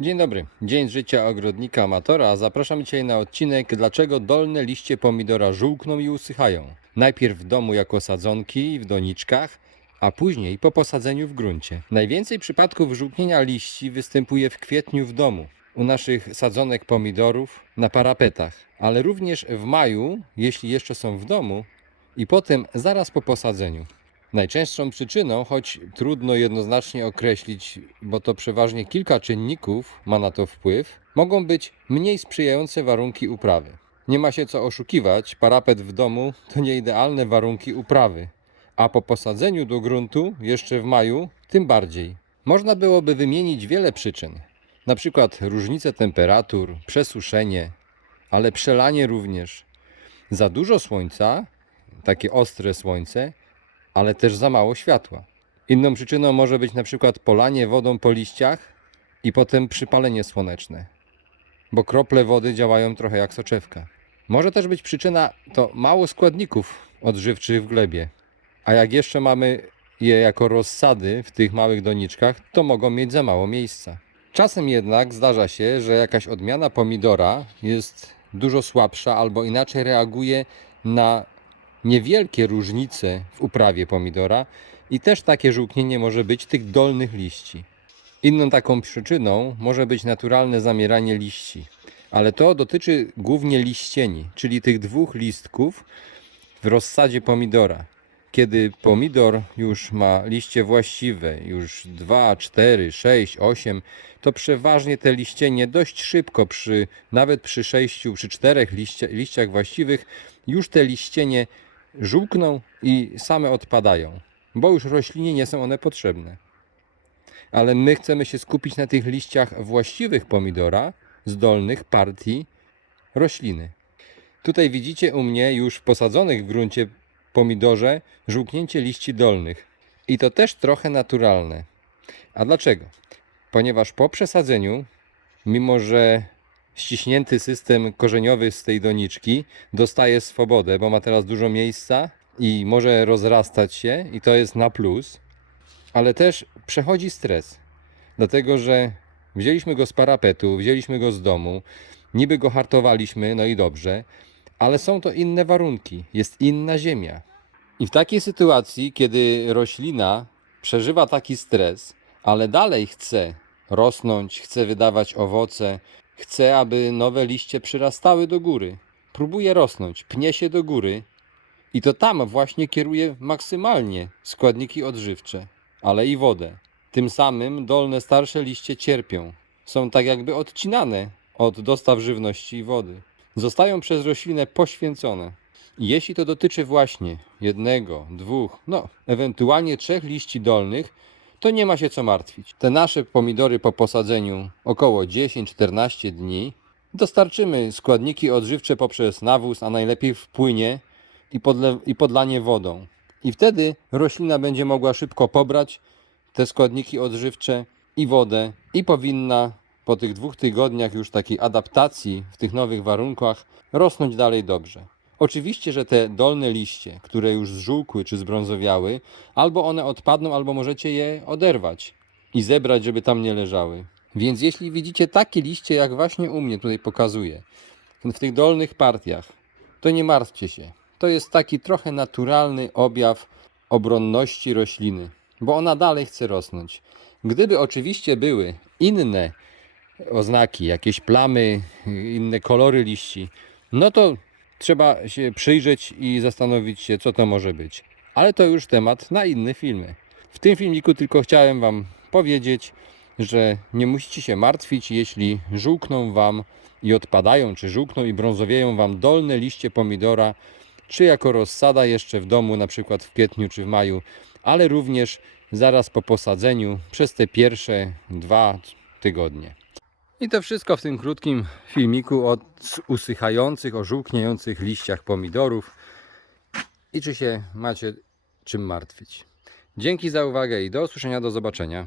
Dzień dobry. Dzień życia ogrodnika amatora. Zapraszam Cię na odcinek Dlaczego dolne liście pomidora żółkną i usychają. Najpierw w domu jako sadzonki w doniczkach, a później po posadzeniu w gruncie. Najwięcej przypadków żółknienia liści występuje w kwietniu w domu. U naszych sadzonek pomidorów na parapetach, ale również w maju, jeśli jeszcze są w domu, i potem zaraz po posadzeniu. Najczęstszą przyczyną, choć trudno jednoznacznie określić, bo to przeważnie kilka czynników ma na to wpływ, mogą być mniej sprzyjające warunki uprawy. Nie ma się co oszukiwać, parapet w domu to nie idealne warunki uprawy, a po posadzeniu do gruntu, jeszcze w maju, tym bardziej. Można byłoby wymienić wiele przyczyn, na przykład różnice temperatur, przesuszenie, ale przelanie również. Za dużo słońca, takie ostre słońce, ale też za mało światła. Inną przyczyną może być na przykład polanie wodą po liściach i potem przypalenie słoneczne, bo krople wody działają trochę jak soczewka. Może też być przyczyna to mało składników odżywczych w glebie, a jak jeszcze mamy je jako rozsady w tych małych doniczkach, to mogą mieć za mało miejsca. Czasem jednak zdarza się, że jakaś odmiana pomidora jest dużo słabsza albo inaczej reaguje na niewielkie różnice w uprawie pomidora i też takie żółknienie może być tych dolnych liści. Inną taką przyczyną może być naturalne zamieranie liści, ale to dotyczy głównie liścieni, czyli tych dwóch listków w rozsadzie pomidora. Kiedy pomidor już ma liście właściwe, już 2, 4, 6, 8, to przeważnie te liścienie dość szybko, przy, nawet przy 6 czy 4 liścia, liściach właściwych, już te liścienie żółkną i same odpadają, bo już roślinie nie są one potrzebne. Ale my chcemy się skupić na tych liściach właściwych pomidora z dolnych partii rośliny. Tutaj widzicie u mnie już posadzonych w gruncie pomidorze żółknięcie liści dolnych. I to też trochę naturalne. A dlaczego? Ponieważ po przesadzeniu, mimo że ściśnięty system korzeniowy z tej doniczki dostaje swobodę, bo ma teraz dużo miejsca i może rozrastać się, i to jest na plus, ale też przechodzi stres, dlatego że wzięliśmy go z parapetu, wzięliśmy go z domu, niby go hartowaliśmy, no i dobrze, ale są to inne warunki, jest inna ziemia. I w takiej sytuacji, kiedy roślina przeżywa taki stres, ale dalej chce rosnąć, chce wydawać owoce, chce, aby nowe liście przyrastały do góry, próbuje rosnąć, pnie się do góry i to tam właśnie kieruje maksymalnie składniki odżywcze, ale i wodę. Tym samym dolne starsze liście cierpią, są tak jakby odcinane od dostaw żywności i wody zostają przez roślinę poświęcone. Jeśli to dotyczy właśnie jednego, dwóch, no ewentualnie trzech liści dolnych, to nie ma się co martwić. Te nasze pomidory po posadzeniu około 10-14 dni dostarczymy składniki odżywcze poprzez nawóz, a najlepiej w płynie i, podle- i podlanie wodą. I wtedy roślina będzie mogła szybko pobrać te składniki odżywcze i wodę i powinna po tych dwóch tygodniach już takiej adaptacji w tych nowych warunkach rosnąć dalej dobrze. Oczywiście, że te dolne liście, które już zżółkły czy zbrązowiały, albo one odpadną, albo możecie je oderwać i zebrać, żeby tam nie leżały. Więc jeśli widzicie takie liście, jak właśnie u mnie tutaj pokazuję, w tych dolnych partiach, to nie martwcie się. To jest taki trochę naturalny objaw obronności rośliny, bo ona dalej chce rosnąć. Gdyby oczywiście były inne oznaki, jakieś plamy, inne kolory liści, no to trzeba się przyjrzeć i zastanowić się, co to może być. Ale to już temat na inne filmy. W tym filmiku tylko chciałem Wam powiedzieć, że nie musicie się martwić, jeśli żółkną Wam i odpadają, czy żółkną i brązowieją Wam dolne liście pomidora, czy jako rozsada jeszcze w domu, na przykład w kwietniu czy w maju, ale również zaraz po posadzeniu przez te pierwsze dwa tygodnie. I to wszystko w tym krótkim filmiku o usychających, ożółkniejących liściach pomidorów i czy się macie czym martwić. Dzięki za uwagę i do usłyszenia, do zobaczenia.